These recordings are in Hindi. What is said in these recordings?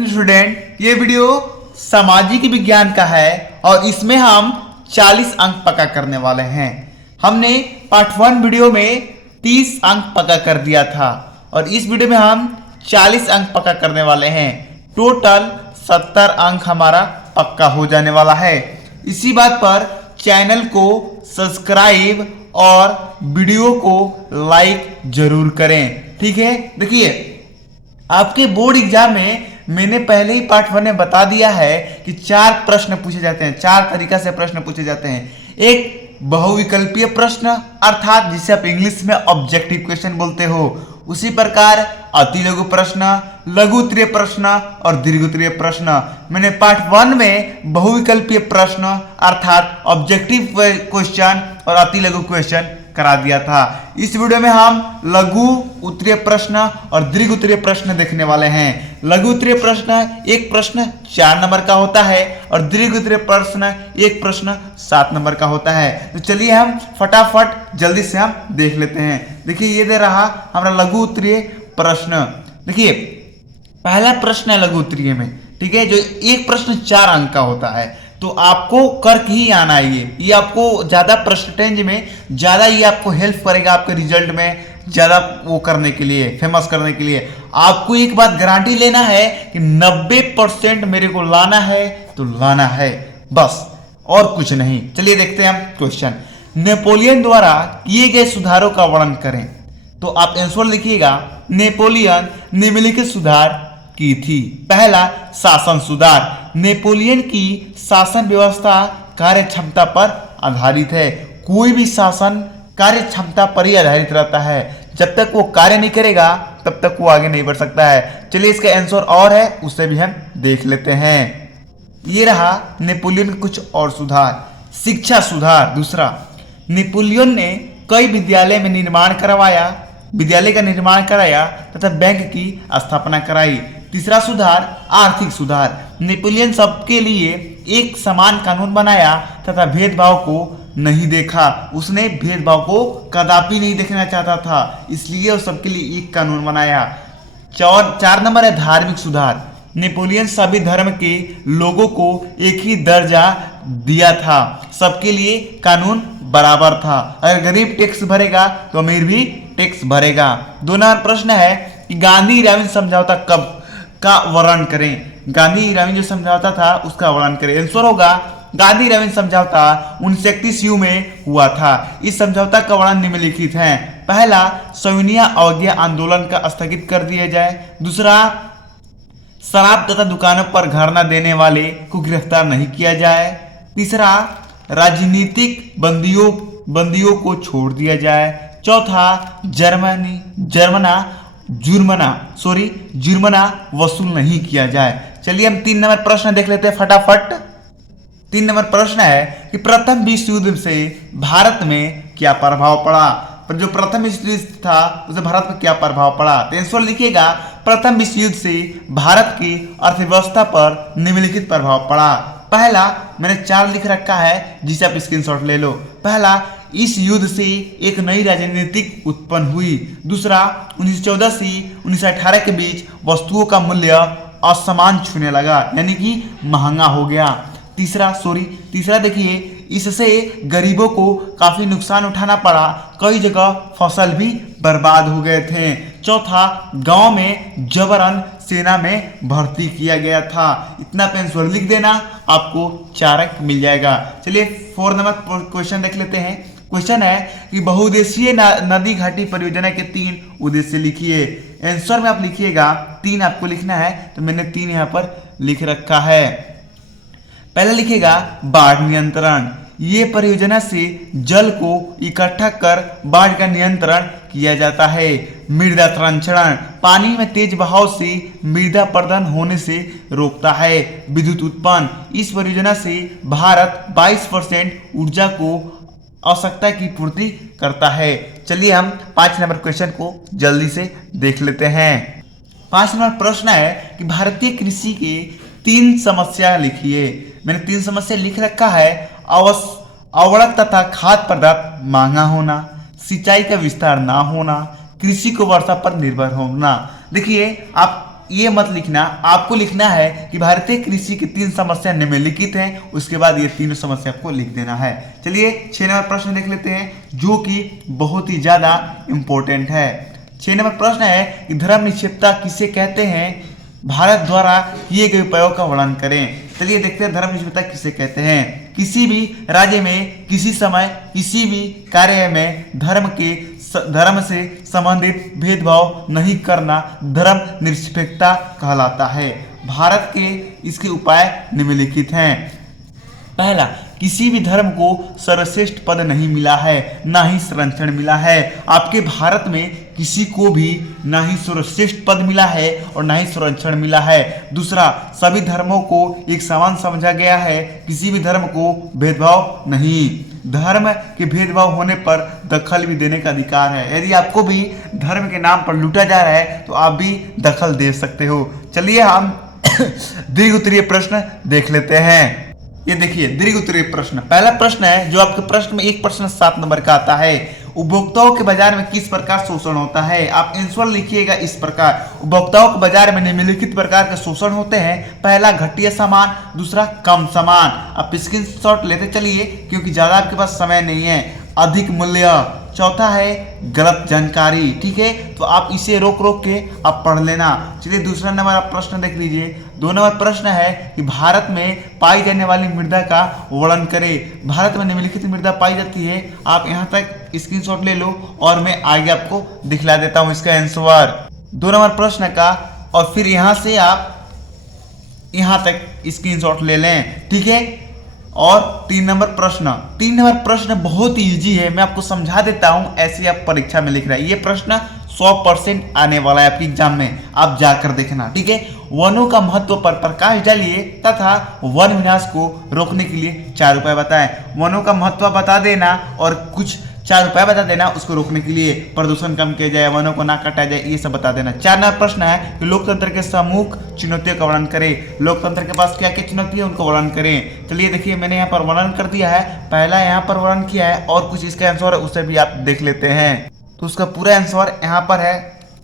स्टूडेंट, ये वीडियो सामाजिक विज्ञान का है और इसमें हम 40 अंक पक्का करने वाले हैं। हमने पार्ट 1 वीडियो में 30 अंक पक्का कर दिया था और इस वीडियो में हम 40 अंक पक्का करने वाले हैं। टोटल 70 अंक हमारा पक्का हो जाने वाला है। इसी बात पर चैनल को सब्सक्राइब और वीडियो को लाइक जरूर करें, ठीक है। देखिए, आपके बोर्ड एग्जाम में मैंने पहले ही पार्ट 1 में बता दिया है कि 4 प्रश्न पूछे जाते हैं, 4 तरीका से प्रश्न पूछे जाते हैं। एक बहुविकल्पीय प्रश्न, अर्थात जिसे आप इंग्लिश में ऑब्जेक्टिव क्वेश्चन बोलते हो। उसी प्रकार अति लघु प्रश्न, लघु उत्तरीय प्रश्न और दीर्घ उत्तरीय प्रश्न। मैंने पार्ट 1 में बहुविकल्पीय प्रश्न अर्थात ऑब्जेक्टिव क्वेश्चन और अति लघु क्वेश्चन करा दिया था। इस वीडियो में हम लघु उत्तरीय प्रश्न और दीर्घ उत्तरीय प्रश्न देखने वाले हैं। लघु उत्तरीय प्रश्न एक प्रश्न 4 नंबर का होता है और दीर्घ उत्तरीय प्रश्न एक प्रश्न 7 नंबर का होता है। तो चलिए हम फटाफट जल्दी से हम देख लेते हैं। देखिए, ये दे रहा हमारा लघु उत्तरीय प्रश्न। देखिए, पहला प्रश्न है लघु उत्तरीय में, ठीक है, जो एक प्रश्न 4 अंक का होता है। तो आपको करके ही आना है। ये आपको ज्यादा परसेंटेज में ज्यादा ये आपको हेल्प करेगा, आपके रिजल्ट में ज्यादा वो करने के लिए, फेमस करने के लिए। आपको एक बात गारंटी लेना है कि 90% मेरे को लाना है तो लाना है, बस और कुछ नहीं। चलिए देखते हैं हम क्वेश्चन। नेपोलियन द्वारा किए गए सुधारों का वर्णन करें। तो आप आंसर लिखिएगा, नेपोलियन निम्नलिखित सुधार की थी। पहला, शासन सुधार। नेपोलियन की शासन व्यवस्था कार्य क्षमता पर आधारित है। कोई भी शासन कार्य क्षमता पर ही आधारित रहता है। जब तक वो कार्य नहीं करेगा तब तक वो आगे नहीं बढ़ सकता है। चलिए, इसका आंसर और है, उसे भी हम देख लेते हैं। ये रहा नेपोलियन के कुछ और सुधार। शिक्षा सुधार दूसरा, नेपोलियन ने कई विद्यालय का निर्माण कराया तथा बैंक की स्थापना कराई। तीसरा सुधार, आर्थिक सुधार। नेपोलियन सबके लिए एक समान कानून बनाया तथा भेदभाव को नहीं देखा। उसने भेदभाव को कदापि नहीं देखना चाहता था, इसलिए वो सबके लिए एक कानून बनाया। 4 नंबर है धार्मिक सुधार। नेपोलियन सभी धर्म के लोगों को एक ही दर्जा दिया था। सबके लिए कानून बराबर था। अगर गरीब टैक्स भरेगा तो अमीर भी टैक्स भरेगा। 2 नंबर प्रश्न है कि गांधी इरविन समझौता कब का वर्णन करें। गांधी इरविन जो समझौता था उसका वर्णन करें। आंसर होगा, गांधी इरविन समझौता 1931 ईस्वी में हुआ था। इस समझौता का वर्णन निम्नलिखित है। पहला, सविनय अवज्ञा आंदोलन का स्थगित कर दिया जाए। दूसरा, शराब तथा दुकानों पर धरना देने वाले को गिरफ्तार नहीं किया जाए। तीसरा, राजनीतिक बंदियों को छोड़ दिया जाए। चौथा, जुर्माना वसूल नहीं किया जाए। चलिए हम 3 नंबर प्रश्न देख लेते हैं फटाफट। 3 नंबर प्रश्न है कि प्रथम विश्व युद्ध से भारत में क्या प्रभाव पड़ा। पर जो प्रथम विश्व युद्ध था उसे भारत में क्या प्रभाव पड़ा। तो आंसर लिखिएगा, प्रथम विश्व युद्ध से भारत की अर्थव्यवस्था पर निम्नलिखित प्रभाव पड़ा। पहला, मैंने 4 लिख रखा है जिसे आप स्क्रीनशॉट ले लो। पहला, इस युद्ध से एक नई राजनीतिक उत्पन्न हुई। दूसरा, 1914 से 1918 के बीच वस्तुओं का मूल्य असमान छूने लगा, यानी कि महंगा हो गया। तीसरा देखिए, इससे गरीबों को काफी नुकसान उठाना पड़ा। कई जगह फसल भी बर्बाद हो गए थे। चौथा, गांव में जबरन सेना में भर्ती किया गया था। इतना आंसर लिख देना, आपको 4 अंक मिल जाएगा। चलिए 4 नंबर क्वेश्चन देख लेते हैं। क्वेश्चन है कि बहुउद्देशीय नदी घाटी परियोजना के 3 उद्देश्य लिखिए। आंसर में आप लिखिएगा, 3 आपको लिखना है, तो मैंने 3 यहाँ पर लिख रखा है। पहले लिखिएगा, बाढ़ नियंत्रण। ये परियोजना से जल को इकट्ठा कर बाढ़ का नियंत्रण किया जाता है। मृदा संरक्षण, पानी में तेज बहाव से मृदा अपरदन होने से रोकता है। विद्युत उत्पन्न, इस परियोजना से भारत 22% ऊर्जा को आवश्यकता की पूर्ति करता है। चलिए हम 5 नंबर क्वेश्चन को जल्दी से देख लेते हैं। 5 नंबर प्रश्न है कि भारतीय कृषि के 3 समस्या लिखिए। मैंने 3 समस्या लिख रखा है। उर्वरक तथा खाद्य पदार्थ महंगा होना, सिंचाई का विस्तार ना होना, कृषि को वर्षा पर निर्भर होना। देखिए, आप ये मत लिखना, आपको लिखना है कि भारतीय कृषि की 3 समस्या निम्नलिखित हैं, उसके बाद ये 3 समस्या आपको लिख देना है। चलिए 6 नंबर प्रश्न देख लेते हैं, जो कि बहुत ही ज्यादा इंपॉर्टेंट है। 6 नंबर प्रश्न है कि धर्मनिरपेक्षता किसे कहते हैं, भारत द्वारा किए गए उपायों का वर्णन करें। चलिए देखते हैं धर्मनिरपेक्षता किसे कहते हैं। किसी भी राज्य में किसी समय किसी भी कार्य में धर्म से संबंधित भेदभाव नहीं करना धर्म निरपेक्षता कहलाता है। भारत के इसके उपाय निम्नलिखित हैं। पहला, किसी भी धर्म को सर्वश्रेष्ठ पद नहीं मिला है, ना ही संरक्षण मिला है। आपके भारत में किसी को भी ना ही सर्वश्रेष्ठ पद मिला है और ना ही संरक्षण मिला है। दूसरा, सभी धर्मों को एक समान समझा गया है, किसी भी धर्म को भेदभाव नहीं। धर्म के भेदभाव होने पर दखल भी देने का अधिकार है। यदि आपको भी धर्म के नाम पर लूटा जा रहा है तो आप भी दखल दे सकते हो। चलिए हम दीर्घ उत्तरीय प्रश्न देख लेते हैं। ये देखिए दीर्घ उत्तरीय प्रश्न, पहला प्रश्न है जो आपके प्रश्न में 1 प्रश्न 7 नंबर का आता है। उपभोक्ताओं के बाजार में किस प्रकार शोषण होता है। आप आंसर लिखिएगा इस प्रकार, उपभोक्ताओं के बाजार में निम्नलिखित प्रकार के शोषण होते हैं। पहला, घटिया सामान, दूसरा कम सामान। आप स्क्रीनशॉट लेते चलिए क्योंकि ज्यादा आपके पास समय नहीं है। अधिक मूल्य, चौथा है गलत जानकारी। ठीक है, तो आप इसे रोक के आप पढ़ लेना। चलिए दूसरा नंबर आप प्रश्न देख लीजिए। 2 नंबर प्रश्न है कि भारत में पाई जाने वाली मृदा का वर्णन करें। भारत में निम्नलिखित मृदा पाई जाती है। आप यहाँ तक स्क्रीनशॉट ले लो और मैं आगे आपको दिखला देता हूँ इसका आंसर 2 नंबर प्रश्न का, और फिर यहाँ से आप यहाँ तक स्क्रीनशॉट ले लें। ठीक है, और 3 नंबर प्रश्न बहुत ही इजी है, मैं आपको समझा देता हूं, ऐसे आप परीक्षा में लिख रहे हैं। ये प्रश्न 100% आने वाला है आपके एग्जाम में, आप जाकर देखना। ठीक है, वनों का महत्व पर प्रकाश डालिए तथा वन विनाश को रोकने के लिए 4 उपाय बताएं। वनों का महत्व बता देना और कुछ 4 उपाय बता देना उसको रोकने के लिए, प्रदूषण कम किया जाए, वनों को ना काटा जाए, ये सब बता देना। 4 नंबर प्रश्न है कि लोकतंत्र के प्रमुख चुनौतियों का वर्णन करें। लोकतंत्र के पास क्या क्या चुनौती है उनको वर्णन करें। चलिए देखिए मैंने यहाँ पर वर्णन कर दिया है, पहला यहाँ पर वर्णन किया है और कुछ इसका आंसर है उसे भी आप देख लेते हैं। तो उसका पूरा आंसर यहाँ पर है,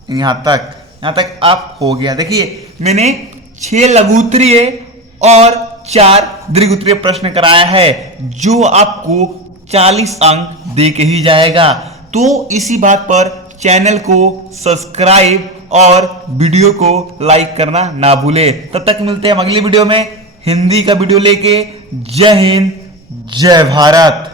यहाँ तक आप हो गया। देखिए मैंने 6 लघु उत्तरीय और 4 दीर्घ उत्तरीय प्रश्न कराया है जो आपको 40 अंक दे के ही जाएगा। तो इसी बात पर चैनल को सब्सक्राइब और वीडियो को लाइक करना ना भूले। तब तक मिलते हैं अगली वीडियो में हिंदी का वीडियो लेके। जय हिंद, जय भारत।